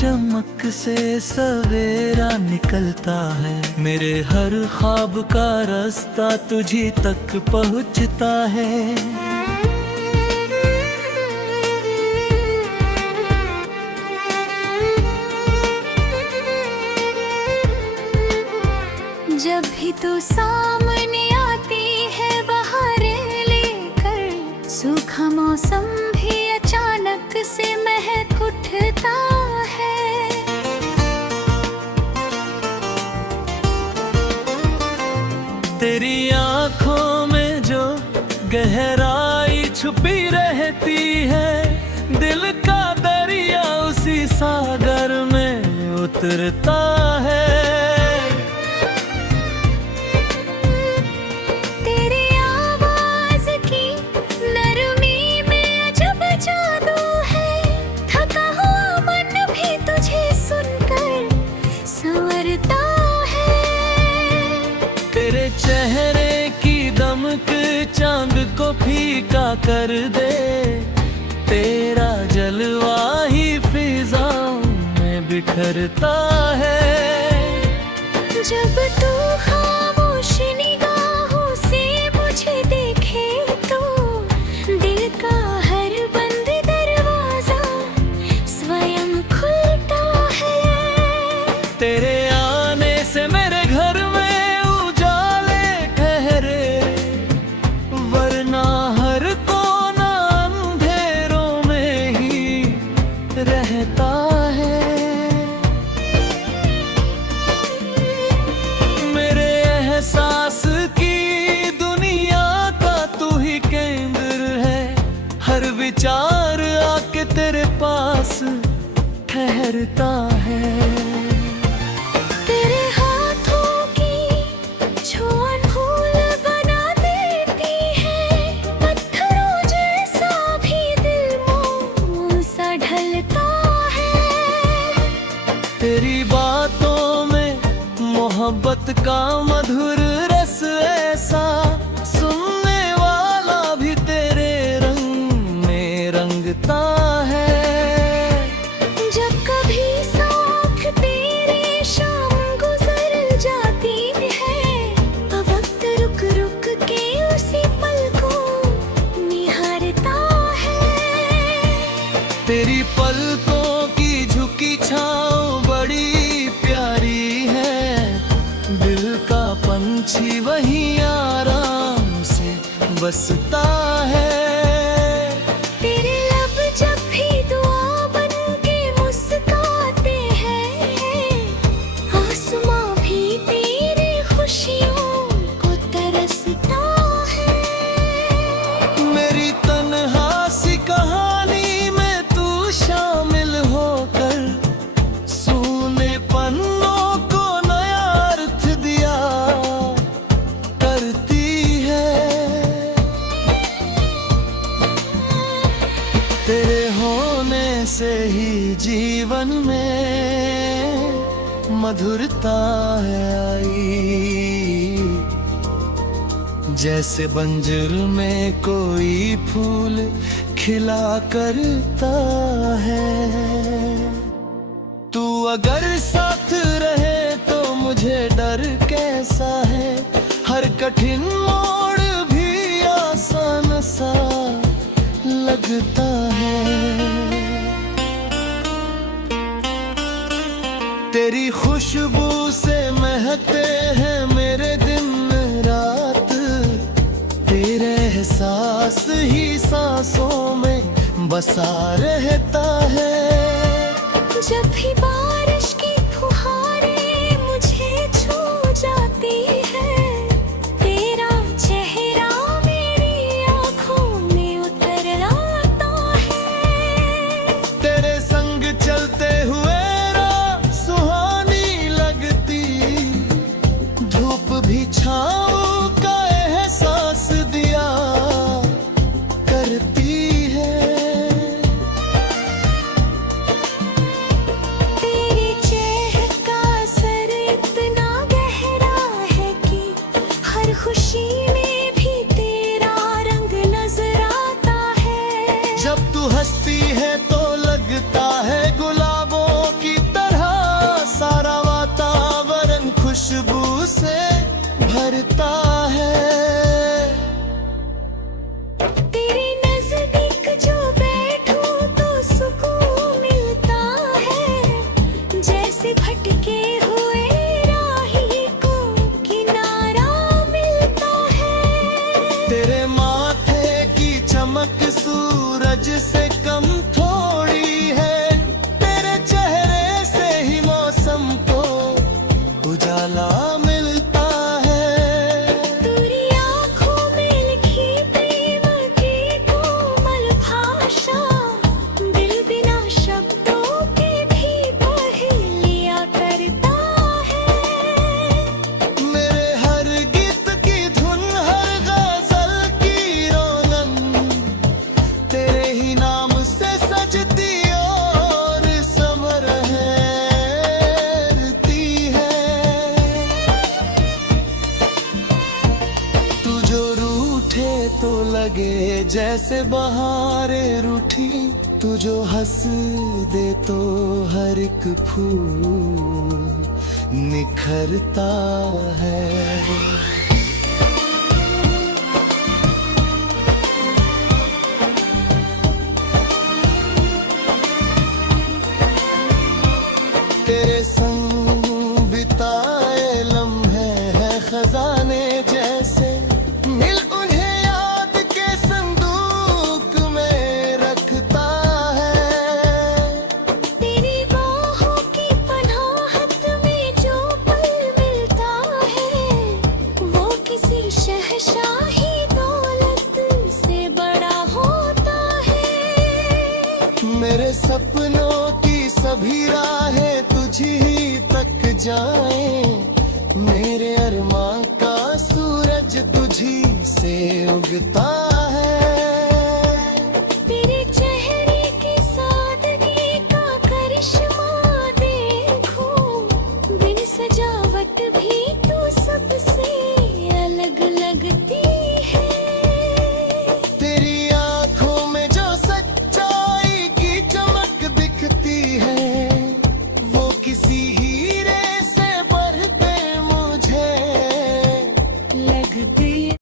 चमक से सवेरा निकलता है, मेरे हर ख्वाब का रास्ता तुझी तक पहुँचता है। जब भी तू सामने आती है बहारें लेकर, सूखा मौसम भी अचानक से महक उठता है। तेरी आँखों में जो गहराई छुपी रहती है, दिल का दरिया उसी सागर में उतरता है। तेरे चेहरे की दमक चांद को फीका कर दे, तेरा जलवा ही फिजाओं में बिखरता है। जब तू खामोश निगाहों से मुझे देखे तो दिल का हर बंद दरवाजा स्वयं खुलता है। तेरे आने से मेरे घर में रहता है। मेरे एहसास की दुनिया का तू ही केंद्र है, हर विचार आके तेरे पास ठहरता है। तेरे हाथों की छुअन फूल बना देती है, पत्थरों जैसा भी दिल मोम सा ढलता है। तेरी बातों में मोहब्बत का मधुर रस ऐसा, सुनने वाला भी तेरे रंग में रंगता है। जब कभी साथ तेरी शाम गुजर जाती है, वक्त रुक रुक के उसी पल को निहारता है। तेरी पलकों की झुकी छाँव बड़ी प्यारी है, दिल का पंछी वहीं आराम से बसता है। तेरे लब जब भी दुआ बन के मुस्कुराते हैं, आसमां भी तेरी खुशियों को तरसता है। मेरी तन्हा सी कहानी में तू शामिल होकर सूने पन्नों को नया अर्थ दिया करती है। तेरे होने से ही जीवन में मधुरता है आई, जैसे बंजर में कोई फूल खिला करता है। तू अगर साथ रहे तो मुझे डर कैसा है, हर कठिन मोड़ भी आसान सा लगता है। तेरी खुशबू से महकते हैं मेरे दिन रात, तेरे एहसास ही सांसों में बसा रहता है। जब भी बारिश की फुहारें मुझे छू जाती है, तेरा चेहरा मेरी आँखों में उतर आता है। तेरे संग चलते हुए रात सुहानी लगती, धूप भी छाँव का एहसास दिया करती है। तेरी लगे जैसे बहारें रूठी, तू जो हंस दे तो हर एक फूल निखरता है। तेरे संग बिताए लम्हे हैं खजाने जैसे, मिल उन्हें याद के संदूक में रखता है। तेरी बाहों की पनाहत में जो पल मिलता है, वो किसी शहंशाही दौलत से बड़ा होता है। मेरे सपनों की सभी राहें तुझी तक जाए, मेरे अरमां का सूरज तुझी से उगता है। तेरे चेहरे की सादगी का करिश्मा देखूं, बिन सजावट भी तू सबसे अलग लगती है। तेरी आंखों में जो सच्चाई की चमक दिखती है, वो किसी हीरे से बढ़ के मुझे लगती है।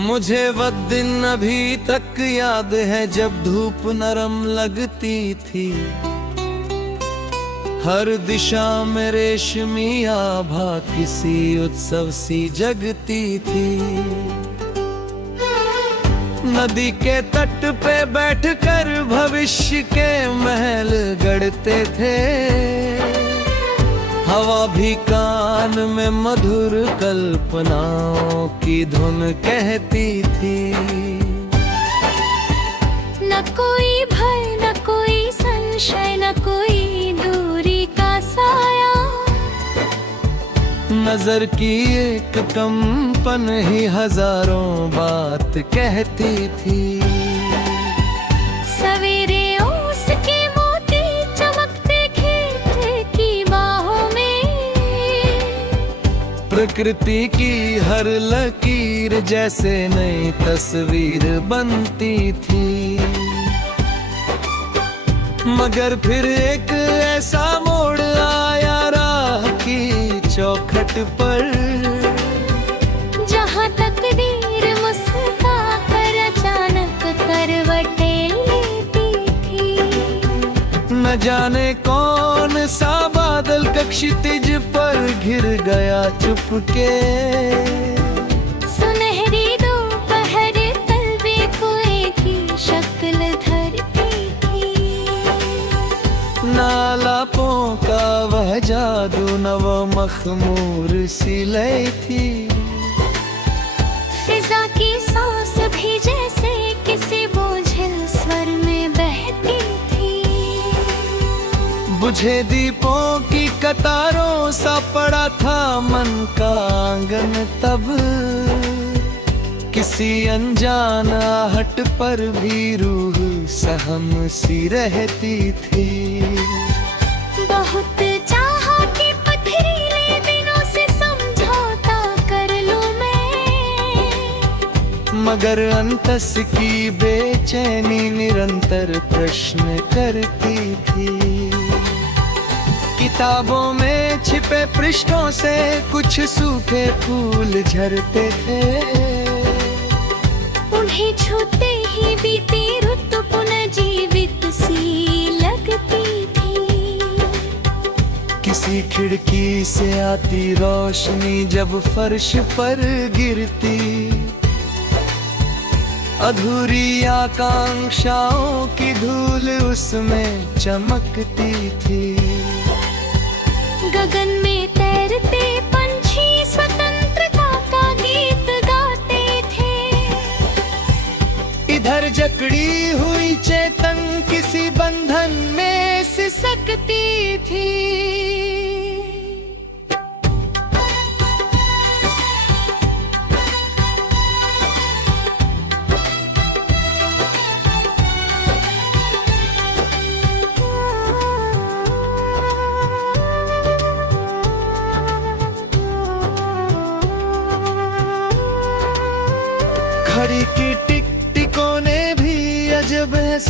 मुझे वो दिन अभी तक याद है जब धूप नरम लगती थी, हर दिशा में रेशमी आभा किसी उत्सव सी जगती थी। नदी के तट पे बैठकर भविष्य के महल गढ़ते थे, हवा भी कान में मधुर कल्पनाओं की धुन कहती थी। न कोई भय, न कोई संशय, न कोई दूरी का साया, नजर की एक कंपन ही हजारों बात कहती थी। सवेरे ओस के मोती चमकते खेत की बाहों में, प्रकृति की हर लकीर जैसे नई तस्वीर बनती थी। मगर फिर एक ऐसा मोड़ आया राह की चौखट पर, जहाँ तकदीर मुस्कुरा कर अचानक करवटें लेती थी। न जाने कौन सा बादल क्षितिज पर घिर गया चुपके, सुनहरी दोपहर तलवे कोए की शक्ल धरती थी। नालापों का वह जादू न वो मखमूर सी लय थी। फिजा की सांस भी जैसे किसी बोझिल स्वर में बहती थी। बुझे दीपों की कतारों सा पड़ा था मन का आंगन तब, किसी अनजान आहट पर भी रूह सहम सी रहती थी। बहुत चाहा कि पथरीले दिनों से समझौता कर लूं मैं, मगर अंतस की बेचैनी निरंतर प्रश्न करती थी। किताबों में छिपे पृष्ठों से कुछ सूखे फूल झरते थे, उन्हें छूते ही बीती रुत पुनर्जीवित सी लगती थी। किसी खिड़की से आती रोशनी जब फर्श पर गिरती, अधूरी आकांक्षाओं की धूल उसमें चमकती थी। गगन में तैरते पंछी स्वतंत्रता का गीत गाते थे। इधर जकड़ी हुई चेतन किसी बंधन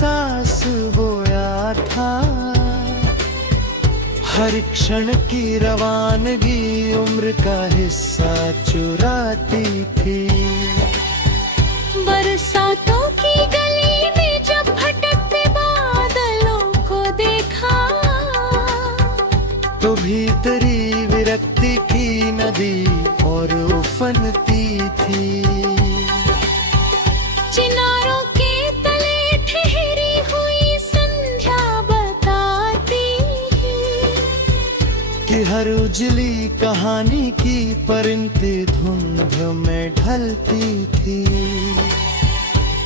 सांस बोया था, हर क्षण की रवानगी उम्र का हिस्सा चुराती थी। बरसातों की गली में जब भटकते बादलों को देखा, तो भीतरी विरक्ति की नदी और उफनती थी। चिनारों के तले ठहरी हुई संध्या बताती कि हर उजली कहानी की परिणति धुंध में ढलती थी।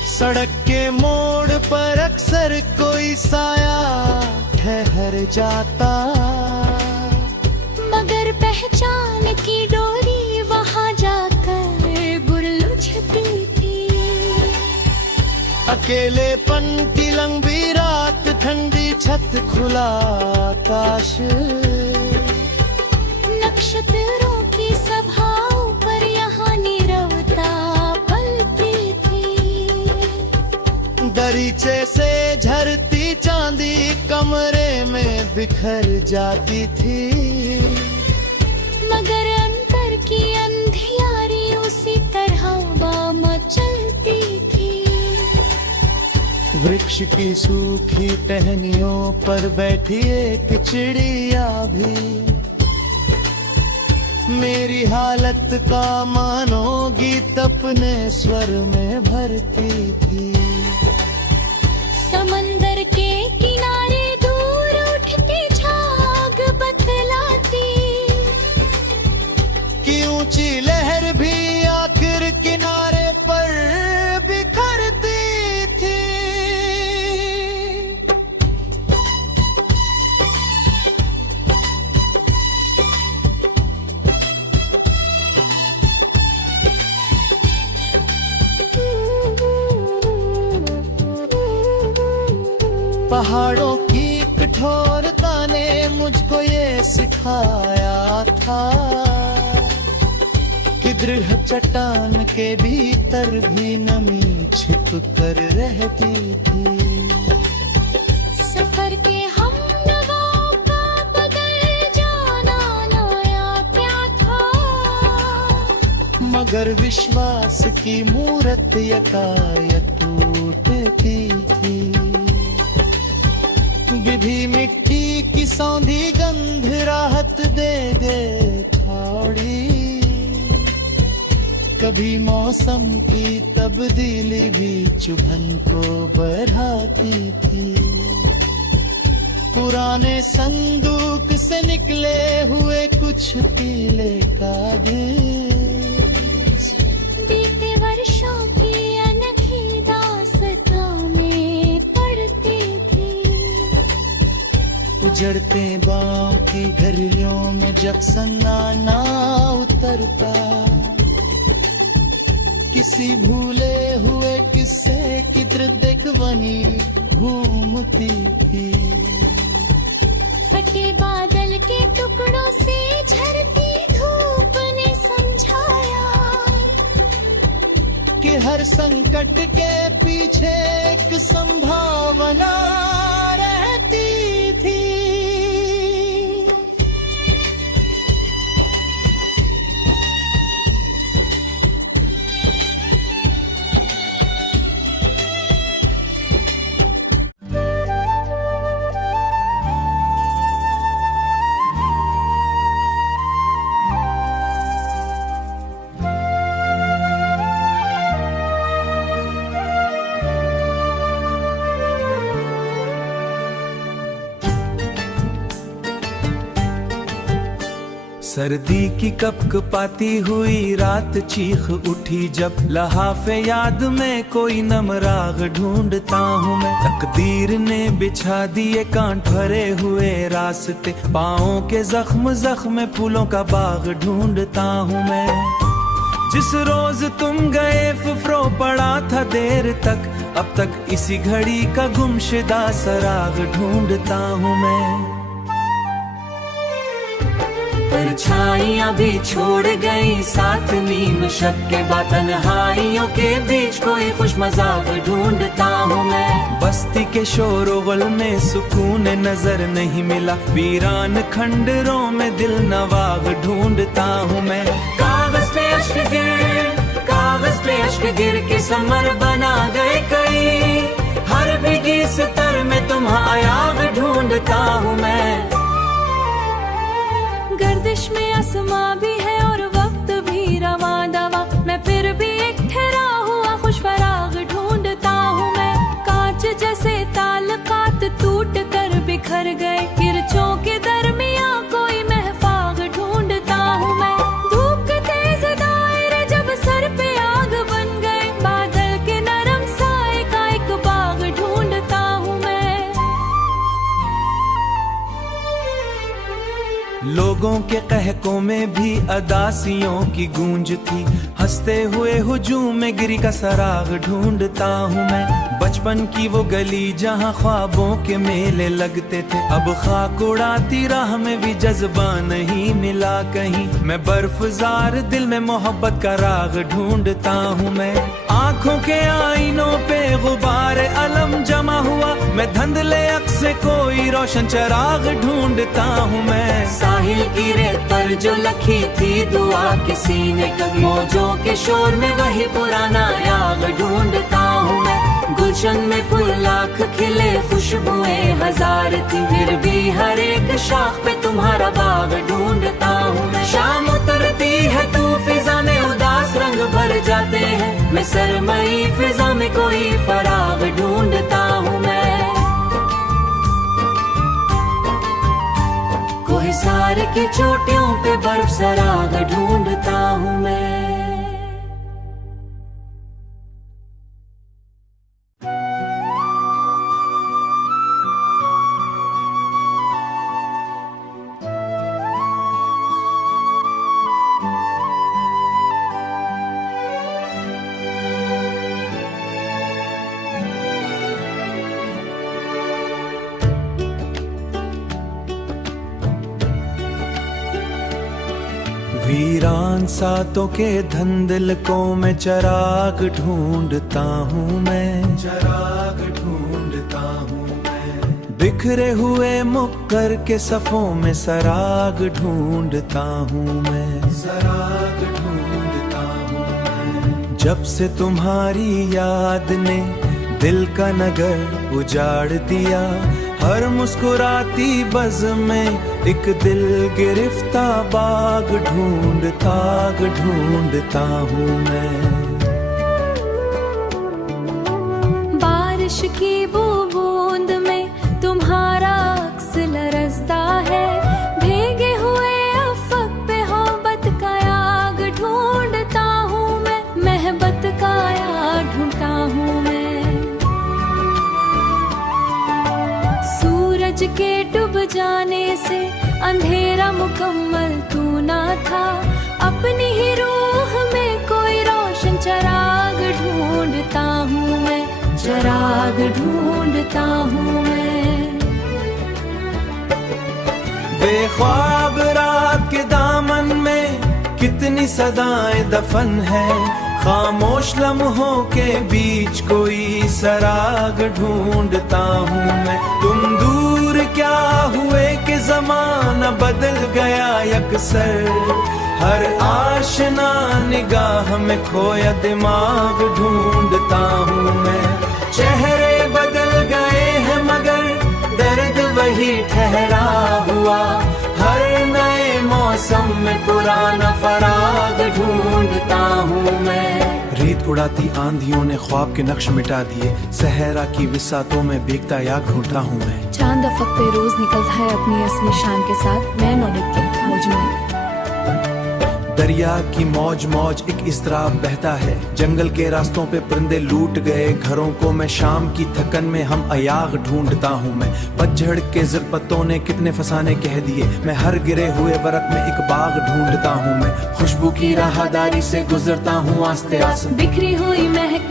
सड़क के मोड़ पर अक्सर कोई साया ठहर जाता, मगर पहचान की डोरी वहां जाकर बुलझती थी। अकेलेपन की लंबी रात, ठंडी छत, खुला आकाश, नक्षत्रों की सभाओं पर यहाँ नीरवता पलती थी। दरीचे से झरती चांदी कमरे में बिखर जाती थी, मगर अंतर की अंधियारी उसी तरह मचलती थी। वृक्ष की सूखी टहनियों पर बैठी एक चिड़िया भी मेरी हालत का मानो गीत अपने स्वर में भरती थी। समंदर के किनारे दूर उठती झाग बतलाती कि ऊंची लहर भी आखिर किनारे पर बिखरती थी। पहाड़ों की कठोरता ने मुझको ये सिखाया था कि दृढ़ चट्टान के भीतर भी नमी छिप कर रहती थी। सफर के हमनवाओं का बदल जाना नया क्या था, मगर विश्वास की मूरत यकायक टूटती थी। विधि मिट्टी की सौंधी गंध राहत दे दे थोड़ी, कभी मौसम की तब्दीली भी चुभन को बढ़ाती थी। पुराने संदूक से निकले हुए कुछ पीले कागज, बीते वर्षों की अनोखी दास्तां में पढ़ती थी। उजड़ते बाँव की घड़ियों में जब सन्नाटा उतरता, किसी भूले हुए किस्से की दृदिकवनी घूमती थी। फटे बादल के टुकड़ों से झरती धूप ने समझाया कि हर संकट के पीछे एक संभावना रहती थी। सर्दी की कपकपाती हुई रात चीख उठी जब लहाफे याद में कोई नमराग ढूंढता हूँ मैं। तकदीर ने बिछा दिए कांट भरे हुए रास्ते, पाँवों के जख्म जख्म फूलों का बाग ढूंढता हूँ मैं। जिस रोज तुम गए फिफ्रो पड़ा था देर तक, अब तक इसी घड़ी का गुमशुदा सराग ढूंढता हूँ मैं। परछाइयाँ भी छोड़ गई साथ, नीम शब के बाद तन्हाइयों के बीच कोई खुश मजाक ढूंढता हूँ मैं। बस्ती के शोर गुल में सुकून नजर नहीं मिला, वीरान खंडरों में दिल नवाग ढूंढता हूँ मैं। कागज पे अश्क गिर, कागज पे अश्क गिर के समर बना गए कई, हर भीगी सितर में तुम्हारा याद ढूंढता हूँ मैं। गर्दिश में आसमां भी है और वक्त भी रवा दवा, मैं फिर भी एक ठहरा हुआ खुश फराग ढूंढता हूँ मैं। कांच जैसे ताल्लुकात टूट कर बिखर गए, किरचों के दरमियां कोई महफाग ढूंढता हूँ मैं। धूप के तेज दायरे जब सर पे आग बन गए, बादल के नरम साए का एक बाग ढूंढता हूँ मैं। लोगों के कहकों में भी अदासियों की गूंज थी, हंसते हुए हुजूम में गिरी का सराग ढूंढता हूँ मैं। बचपन की वो गली जहाँ ख्वाबों के मेले लगते थे, अब खाक उड़ाती राह में भी जज्बा नहीं मिला कहीं। मैं बर्फजार दिल में मोहब्बत का राग ढूंढता हूँ मैं। आंखों के आईनों पे गुबार अलम जमा हुआ, मैं धुंधले अक्स से कोई रोशन चराग ढूंढता हूँ मैं। साहिल की रेत पर जो लखी थी दुआ किसी ने कभी, मौजों के शोर में वही पुराना याद ढूंढता हूँ मैं। गुलशन में फूल लाख खिले खुशबुएं हजार थी, फिर भी हर एक शाख पे तुम्हारा बाग ढूंढता हूँ मैं। शाम उतरती है तू फिजा में उदास रंग भर जाते हैं, मैं सरमई फिजा में कोई फराग ढूंढता हूँ मैं। कोई सार की चोटियों पे बर्फ सराग ढूंढता हूँ मैं। वीरान सातों के धंधलकों में चराग ढूंढता हूँ मैं, चराग ढूंढता हूँ मैं। बिखरे हुए मुक्कर के सफों में सराग ढूंढता हूँ मैं, सराग ढूंढता हूँ मैं। जब से तुम्हारी याद ने दिल का नगर उजाड़ दिया, हर मुस्कुराती बज़ में एक दिल गिरफ्ता बाग ढूंढता हूँ मैं। बारिश की बूंद में तुम्हारा अक्स लरसता है, भीगे हुए अफक पे मोहब्बत का आग ढूंढता हूँ मैं, महबत का आग ढूंढता हूँ मैं। सूरज के डूब जाने से अंधेरा मुकम्मल तू ना था, अपनी ही रूह में कोई रोशन चराग ढूंढता हूँ मैं, चराग ढूंढता हूँ मैं। बेख्वाब रात के दामन में कितनी सदाएं दफन है, खामोश लम्हों के बीच कोई सराग ढूंढता हूँ मैं। तुम दूर क्या हुए कि जमाना बदल गया यकसर, हर आशना निगाह में खोया दिमाग ढूंढता हूँ मैं। चेहरे बदल गए हैं मगर दर्द वही ठहरा हुआ, हर नए मौसम में पुराना फराग ढूंढता हूँ मैं। रेत उड़ाती आंधियों ने ख्वाब के नक्श मिटा दिए, सहरा की विसातों में भीगता याग ढूंढता हूँ मैं। चांद अफक पे रोज निकलता है अपनी असली शान के साथ, मैं नौनिक के मौज में। दरिया की मौज मौज एक इस्तराब बहता है, जंगल के रास्तों पे परिंदे लूट गए घरों को, मैं शाम की थकन में हम अयाग ढूंढता हूँ मैं। पतझड़ के ज़िरपत्तों ने कितने फसाने कह दिए, मैं हर गिरे हुए वरक में एक बाग ढूंढता हूँ मैं। खुशबू की राहदारी से गुजरता हूँ आस्ते आस्ते, बिखरी हुई महक